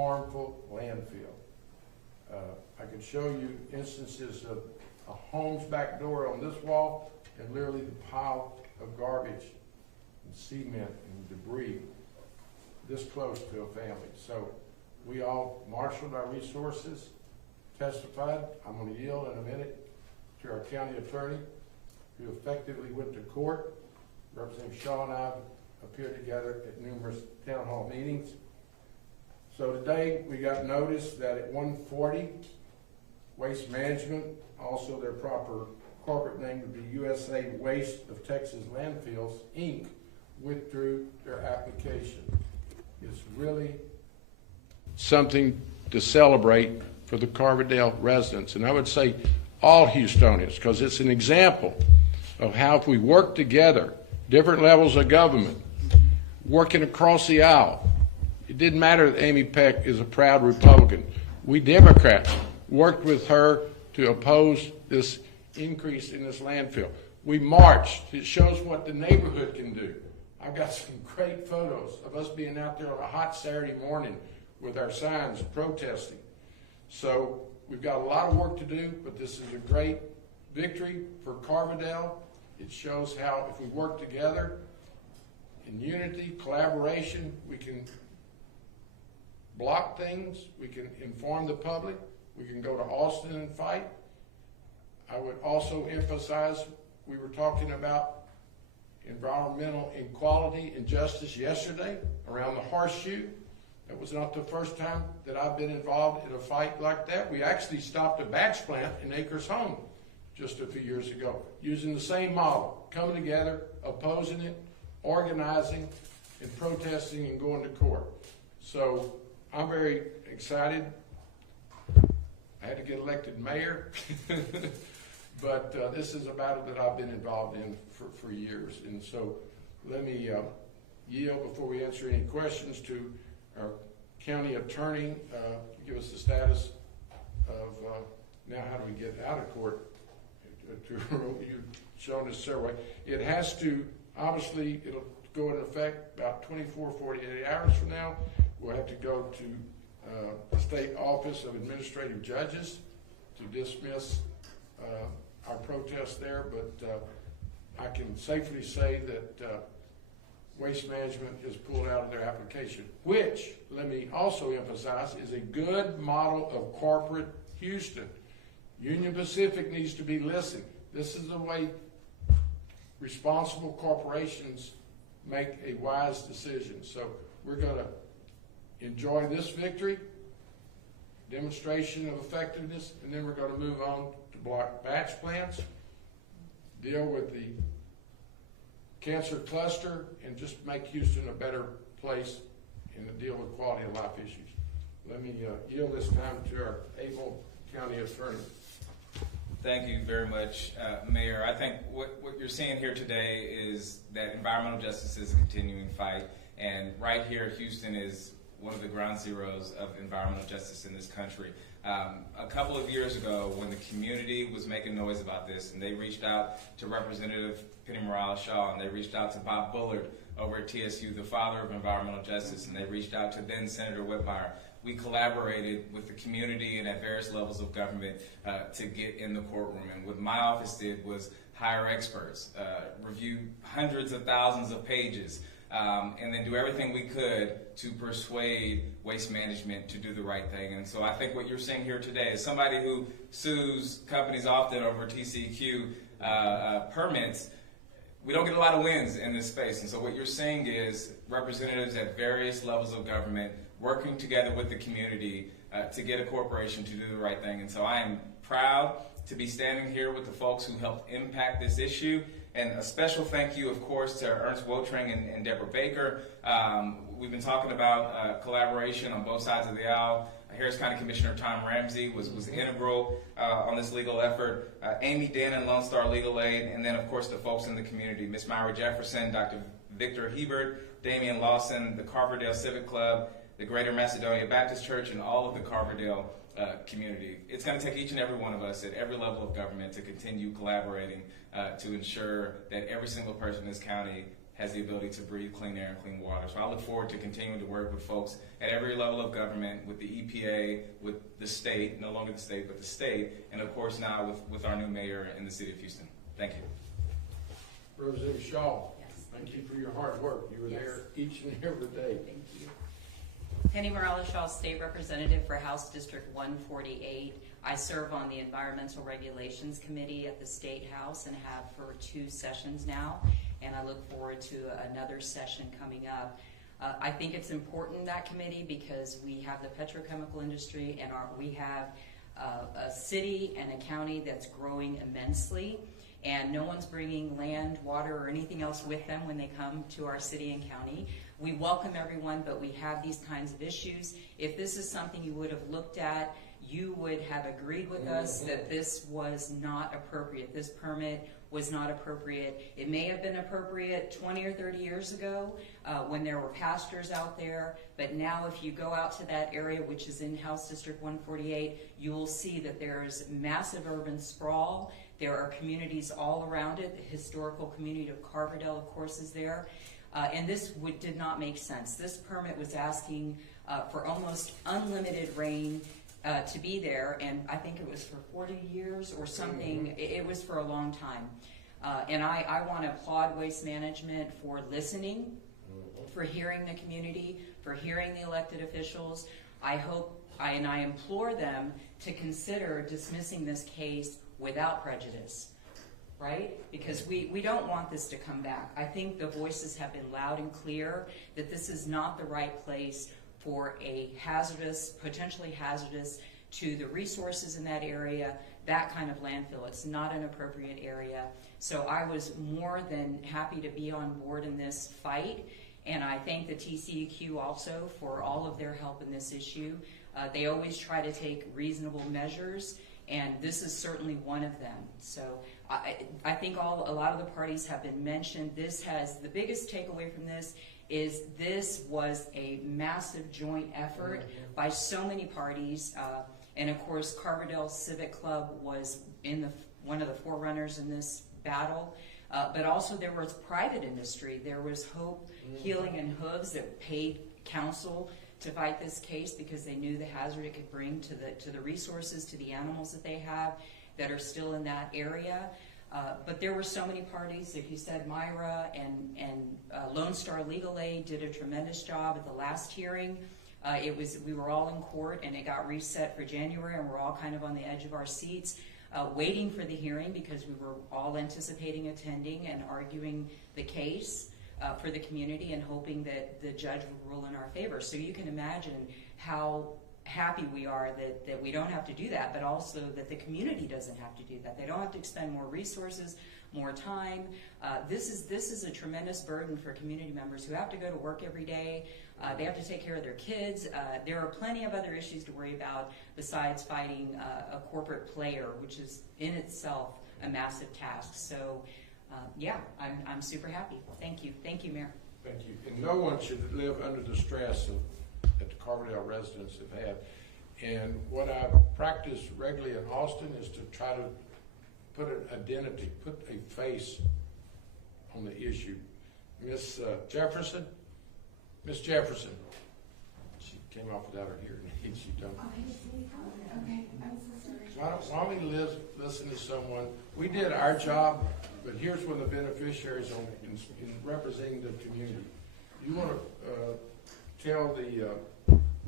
harmful landfill. I could show you instances of a home's back door on this wall and literally the pile of garbage and cement and debris this close to a family. So we all marshaled our resources, testified. I'm going to yield in a minute to our county attorney, who effectively went to court. Representative Shaw and I appeared together at numerous town hall meetings. So today we got notice that at 140, Waste Management, also their proper corporate name would be USA Waste of Texas Landfills, Inc., withdrew their application. It's really something to celebrate for the Carverdale residents, and I would say all Houstonians, because it's an example of how if we work together, different levels of government, working across the aisle. It didn't matter that Amy Peck is a proud Republican. We Democrats worked with her to oppose this increase in this landfill. We marched. It shows what the neighborhood can do. I've got some great photos of us being out there on a hot Saturday morning with our signs protesting. So we've got a lot of work to do, but this is a great victory for Carverdale. It shows how if we work together in unity, collaboration, we can block things, we can inform the public, we can go to Austin and fight. I would also emphasize, we were talking about environmental equality and justice yesterday around the horseshoe. That was not the first time that I've been involved in a fight like that. We actually stopped a batch plant in Acres Home just a few years ago, using the same model, coming together, opposing it, organizing, and protesting and going to court. So I'm very excited. I had to get elected mayor, but this is a battle that I've been involved in for years. And so let me yield before we answer any questions to our county attorney to give us the status of now how do we get out of court. You've shown us several ways. It has to, obviously, it'll go into effect about 24, 48 hours from now. We'll have to go to the State Office of Administrative Judges to dismiss our protest there, but I can safely say that Waste Management is pulled out of their application, which, let me also emphasize, is a good model of corporate Houston. Union Pacific needs to be listened. This is the way responsible corporations make a wise decision. So we're going to enjoy this victory, demonstration of effectiveness, and then we're going to move on to block batch plants, deal with the cancer cluster, and just make Houston a better place and deal with quality of life issues. Let me yield this time to our able county attorney. Thank you very much, Mayor. I think what you're seeing here today is that environmental justice is a continuing fight, and right here, Houston is one of the ground zeros of environmental justice in this country. A couple of years ago, when the community was making noise about this, and they reached out to Representative Penny Morales-Shaw, and they reached out to Bob Bullard over at TSU, the father of environmental justice, and they reached out to then Senator Whitmire. We collaborated with the community and at various levels of government to get in the courtroom. And what my office did was hire experts, review hundreds of thousands of pages, and then do everything we could to persuade Waste Management to do the right thing. And so I think what you're seeing here today is somebody who sues companies often over TCEQ permits. We don't get a lot of wins in this space. And so what you're seeing is representatives at various levels of government working together with the community to get a corporation to do the right thing. And so I am proud to be standing here with the folks who helped impact this issue. And a special thank you, of course, to Ernst Wotring and Deborah Baker. We've been talking about collaboration on both sides of the aisle. Harris County Commissioner Tom Ramsey was integral on this legal effort. Amy Dinn and Lone Star Legal Aid, and then, of course, the folks in the community, Ms. Myra Jefferson, Dr. Victor Hebert, Damian Lawson, the Carverdale Civic Club, the Greater Macedonia Baptist Church, and all of the Carverdale community. It's going to take each and every one of us at every level of government to continue collaborating to ensure that every single person in this county has the ability to breathe clean air and clean water. So I look forward to continuing to work with folks at every level of government, with the EPA, with the state, no longer the state, but the state, and of course now with our new mayor in the city of Houston. Thank you. Representative Shaw, Yes. thank you for your hard work. You were Yes. there each and every day. Thank you. Penny Morales-Shaw, State Representative for House District 148. I serve on the Environmental Regulations Committee at the State House and have for 2 sessions now, and I look forward to another session coming up. I think it's important, that committee, because we have the petrochemical industry and we have a city and a county that's growing immensely, and no one's bringing land, water, or anything else with them when they come to our city and county. We welcome everyone, but we have these kinds of issues. If this is something you would have looked at, you would have agreed with us that this was not appropriate. This permit was not appropriate. It may have been appropriate 20 or 30 years ago when there were pastures out there, but now if you go out to that area, which is in House District 148, you will see that there is massive urban sprawl. There are communities all around it. The historical community of Carverdale, of course, is there. And this did not make sense. This permit was asking for almost unlimited rain to be there, and I think it was for 40 years or something. It was for a long time. And I want to applaud Waste Management for listening, for hearing the community, for hearing the elected officials. I hope, and I implore them to consider dismissing this case without prejudice, right? Because we don't want this to come back. I think the voices have been loud and clear that this is not the right place for a hazardous, potentially hazardous to the resources in that area, that kind of landfill. It's not an appropriate area. So I was more than happy to be on board in this fight, and I thank the TCEQ also for all of their help in this issue. They always try to take reasonable measures, and this is certainly one of them. So I think a lot of the parties have been mentioned. The biggest takeaway from this is this was a massive joint effort by so many parties, and of course Carverdale Civic Club was one of the forerunners in this battle, but also there was private industry. There was Hope Healing and Hooves that paid counsel to fight this case because they knew the hazard it could bring to the resources, to the animals that they have that are still in that area. But there were so many parties. Like you said, Myra and Lone Star Legal Aid did a tremendous job at the last hearing. We were all in court, and it got reset for January, and we're all kind of on the edge of our seats, waiting for the hearing because we were all anticipating attending and arguing the case for the community and hoping that the judge would rule in our favor. So you can imagine how happy we are that we don't have to do that, but also that the community doesn't have to do that. They don't have to expend more resources, more time. This is a tremendous burden for community members who have to go to work every day. They have to take care of their kids. There are plenty of other issues to worry about besides fighting a corporate player, which is in itself a massive task. So yeah, I'm super happy. Thank you. Thank you, Mayor. Thank you. And no one should live under the stress that the Carverdale residents have had. And what I practice regularly in Austin is to try to put an identity, put a face on the issue. Miss Jefferson? Miss Jefferson. She came off without her hearing aid. She don't. Okay, I'm so sorry. Why don't we listen to someone? We did our job, but here's one of the beneficiaries in representing the community. You want to tell the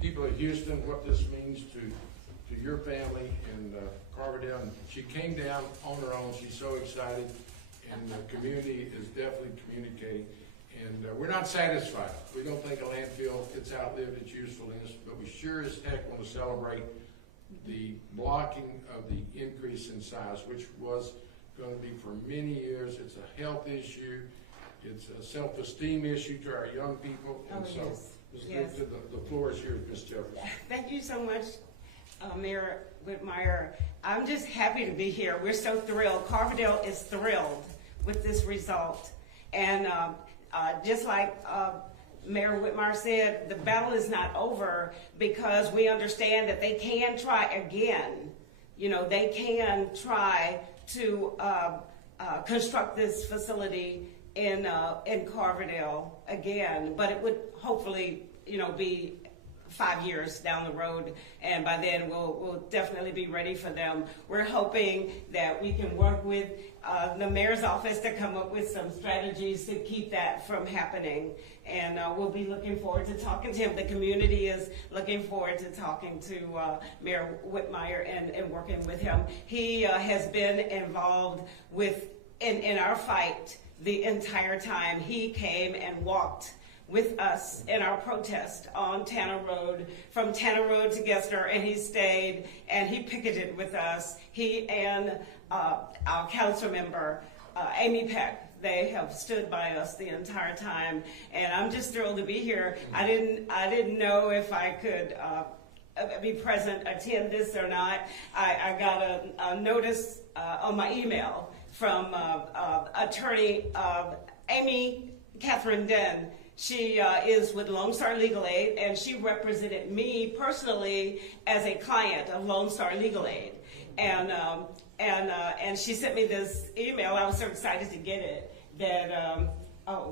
people of Houston what this means to your family and Carverdale? And she came down on her own. She's so excited, and the community is definitely communicating. And we're not satisfied. We don't think a landfill it's outlived its usefulness, but we sure as heck want to celebrate the blocking of the increase in size, which was going to be for many years. It's a health issue. It's a self-esteem issue to our young people. And so yes. The floor is yours, Ms. Jefferson. Thank you so much, Mayor Whitmire. I'm just happy to be here. We're so thrilled. Carverdale is thrilled with this result. And just like Mayor Whitmire said, the battle is not over because we understand that they can try again. You know, they can try to construct this facility in Carverdale again, but it would hopefully, be 5 years down the road, and by then we'll definitely be ready for them. We're hoping that we can work with the mayor's office to come up with some strategies to keep that from happening, and we'll be looking forward to talking to him. The community is looking forward to talking to Mayor Whitmire and working with him. He has been involved in our fight the entire time. He came and walked with us in our protest on Tanner Road, from Tanner Road to Gessner, and he stayed and he picketed with us. He and our council member, Amy Peck, they have stood by us the entire time, and I'm just thrilled to be here. I didn't know if I could be present, attend this or not. I got a notice on my email from attorney Amy Catherine Den. She is with Lone Star Legal Aid, and she represented me personally as a client of Lone Star Legal Aid. And she sent me this email. I was so excited to get it that I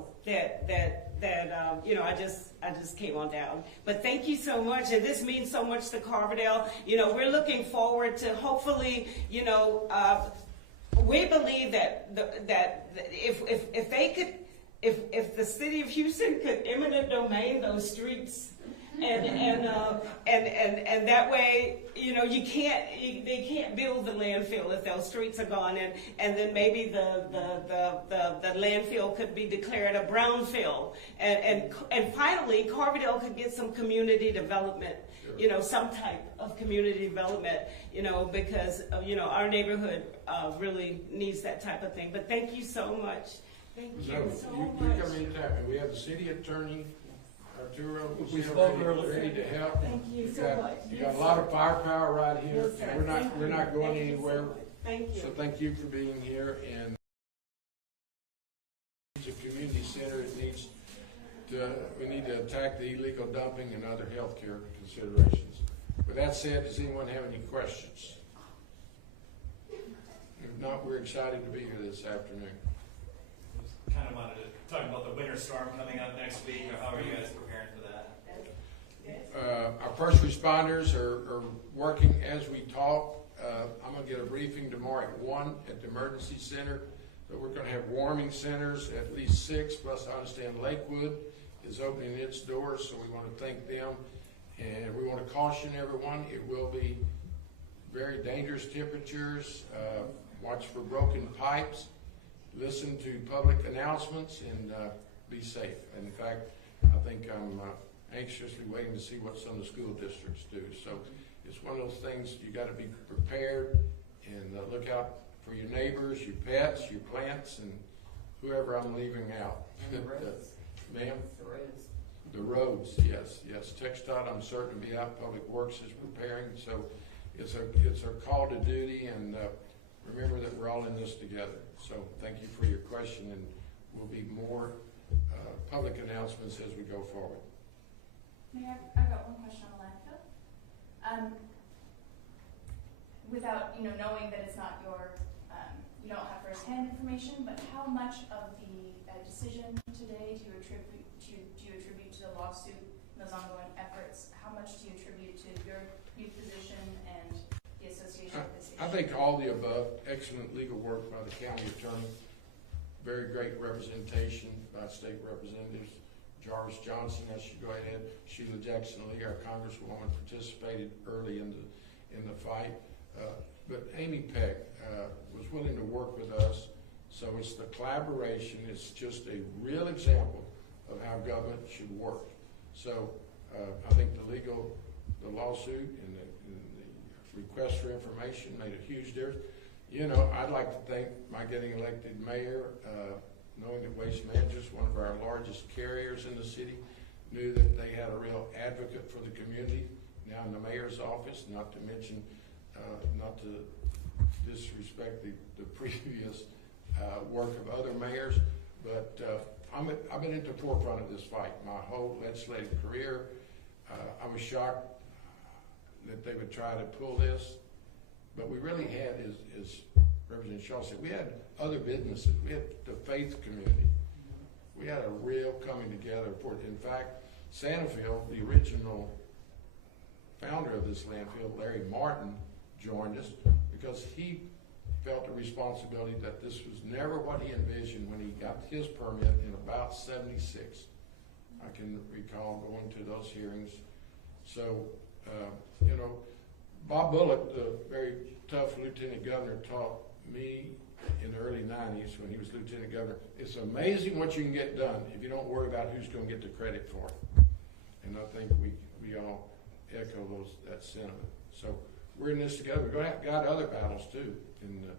just came on down. But thank you so much, and this means so much to Carverdale. We're looking forward to hopefully, we believe that if they could. If the city of Houston could eminent domain those streets, and that way, they can't build the landfill if those streets are gone, and then maybe the landfill could be declared a brownfield, and finally Carverdale could get some community development. Some type of community development, because our neighborhood really needs that type of thing. But thank you so much. Thank you so You much. come anytime, and we have the city attorney, Arturo, We spoke ready to help. Thank you so much. You got a lot of firepower right here. Yes, sir. We're not going anywhere. Thank you. So thank you for being here, and it's a community center. We need to attack the illegal dumping and other healthcare considerations. With that said, does anyone have any questions? If not, we're excited to be here this afternoon. Kind of wanted to talk about the winter storm coming up next week. How are you guys preparing for that? Our first responders are working as we talk. I'm going to get a briefing tomorrow at 1 at the emergency center. So we're going to have warming centers, at least 6, plus I understand Lakewood is opening its doors, so we want to thank them. And we want to caution everyone, it will be very dangerous temperatures. Watch for broken pipes. Listen to public announcements, and be safe. And in fact, I think I'm anxiously waiting to see what some of the school districts do. So it's one of those things you got to be prepared, and look out for your neighbors, your pets, your plants, and whoever I'm leaving out. Ma'am? The roads, yes. TxDOT, I'm certain to be out. Public Works is preparing. So it's a call to duty, and remember that we're all in this together. So thank you for your question, and will be more public announcements as we go forward. Mayor, I've got one question on the landfill. Without knowing that it's not your, you don't have first-hand information, but how much of the decision today do you attribute to the lawsuit and those ongoing efforts? How much do you attribute to your new position and the association with this issue? I think all the above. Excellent legal work by the county attorney. Very great representation by state representatives. Jarvis Johnson, I should go ahead. Sheila Jackson Lee, our congresswoman, participated early in the fight. But Amy Peck was willing to work with us. So it's the collaboration. It's just a real example of how government should work. So I think the lawsuit and the request for information made a huge difference. I'd like to thank my getting elected mayor, knowing that Waste Management is one of our largest carriers in the city, knew that they had a real advocate for the community now in the mayor's office, not to mention, not to disrespect the previous work of other mayors, but I've been at the forefront of this fight my whole legislative career. I was shocked that they would try to pull this, but we really had, as Representative Shaw said, we had other businesses. We had the faith community. we had a real coming together for it. In fact, Santafield, the original founder of this landfill, Larry Martin, joined us because he felt a responsibility that this was never what he envisioned when he got his permit in about 76. I can recall going to those hearings. So, you know, Bob Bullock, the very tough lieutenant governor, taught me in the early 90s when he was lieutenant governor, it's amazing what you can get done if you don't worry about who's going to get the credit for it. And I think we all echo that sentiment. So we're in this together. We're going to have got other battles too. And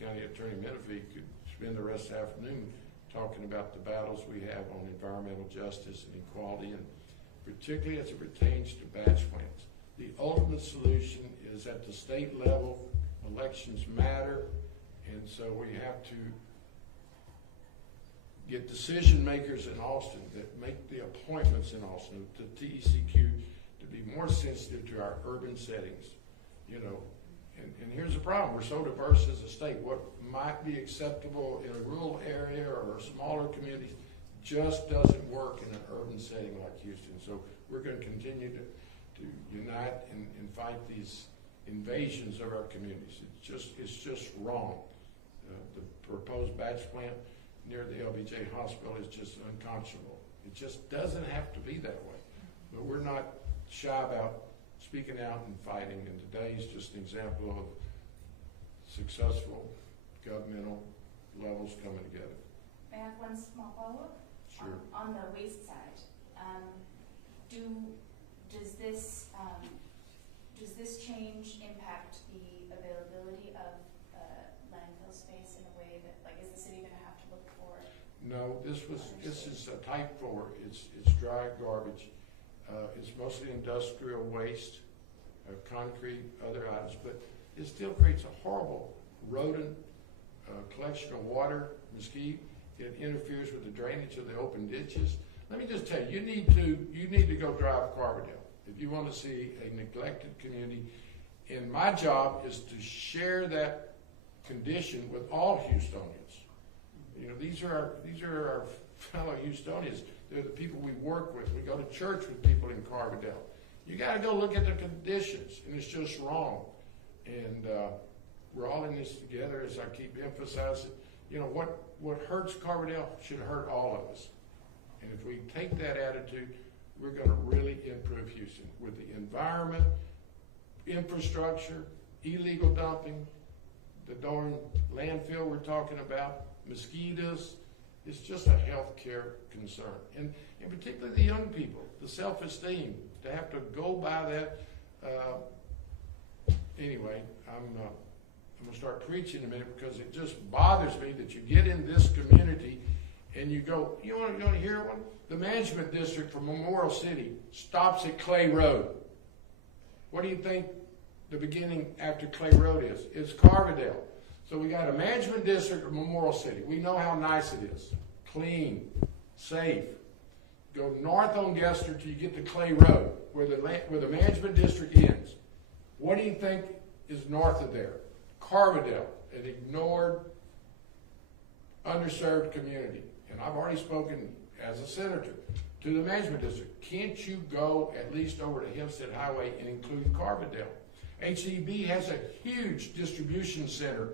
County Attorney Menifee could spend the rest of the afternoon talking about the battles we have on environmental justice and equality, and particularly as it pertains to batch plants. The ultimate solution is at the state level. Elections matter, and so we have to get decision makers in Austin that make the appointments in Austin, the TECQ, to be more sensitive to our urban settings. You know, and here's the problem: we're so diverse as a state. What might be acceptable in a rural area or a smaller community just doesn't work in an urban setting like Houston. So we're going to continue to unite and fight these invasions of our communities. It's just wrong. The proposed batch plant near the LBJ hospital is just unconscionable. It just doesn't have to be that way. But we're not shy about speaking out and fighting, and today is just an example of successful governmental levels coming together. I have one small follow-up. Sure. On the waste side, does this change impact the availability of landfill space in a way that, like, is the city going to have to look for? No, this is a type 4. It's dry garbage. It's mostly industrial waste, concrete, other items, but it still creates a horrible rodent collection of water, mesquite. It interferes with the drainage of the open ditches. Let me just tell you, you need to go drive Carbondale if you want to see a neglected community. And my job is to share that condition with all Houstonians. You know, these are our fellow Houstonians. They're the people we work with. We go to church with people in Carbondale. You got to go look at the conditions, and it's just wrong. And we're all in this together, as I keep emphasizing. You know, what hurts Carbondale should hurt all of us. And if we take that attitude, we're going to really improve Houston with the environment, infrastructure, illegal dumping, the darn landfill we're talking about, mosquitoes. It's just a health care concern. And particularly the young people, the self-esteem, to have to go by that. Anyway, I'm going to start preaching in a minute because it just bothers me that you get in this community and you go, you want to hear one? The management district for Memorial City stops at Clay Road. What do you think the beginning after Clay Road is? It's Carbondale. So we got a management district of Memorial City. We know how nice it is. Clean, safe. Go north on Gester till you get to Clay Road, where the management district ends. What do you think is north of there? Carbondale, an ignored, underserved community. And I've already spoken as a senator to the management district. Can't you go at least over to Hempstead Highway and include Carbondale? HEB has a huge distribution center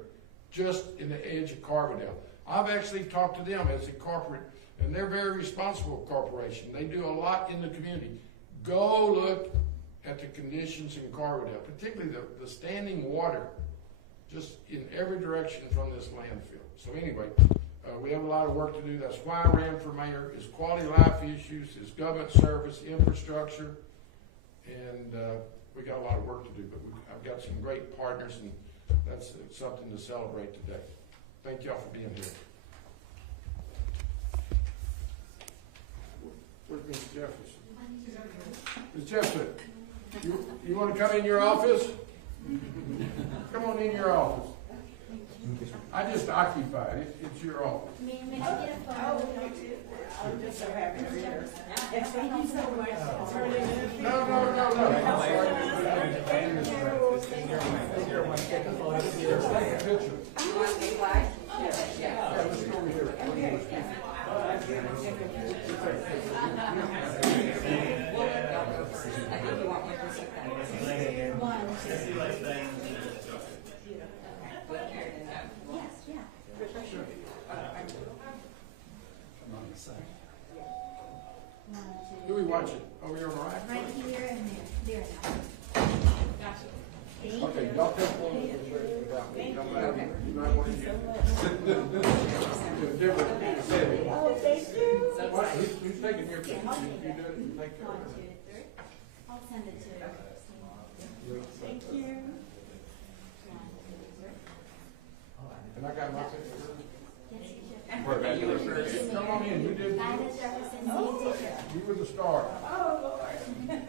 just in the edge of Carbondale. I've actually talked to them as a corporate, and they're a very responsible corporation. They do a lot in the community. Go look at the conditions in Carbondale, particularly the standing water just in every direction from this landfill. So anyway, we have a lot of work to do. That's why I ran for mayor, is quality of life issues, is government service, infrastructure, and we got a lot of work to do, but I've got some great partners, and that's something to celebrate today. Thank y'all for being here. Where's Ms. Jefferson? Ms. Jefferson, you want to come in your office? Come on in your office. I just occupied it. It's your office. I'm just so happy to be here. And thank you so much for turning in. No. Picture. Yeah, let's go over here. you want me to sit that way. Yes, yeah. Who are we watching? Over here on the right? Right here and there now. Okay, y'all take one of those without me. Don't matter. You might want to use it. Different. Oh, thank you. What? Who's taking your picture? You do it, you take care of it. 1, 2, 3. I'll send it to you. Thank you. 1, 2, 3. And I got my picture. Yes, you did. Come on in, you did. Bye, Mr. Jefferson. See you, teacher. You were the star. Oh, Lord.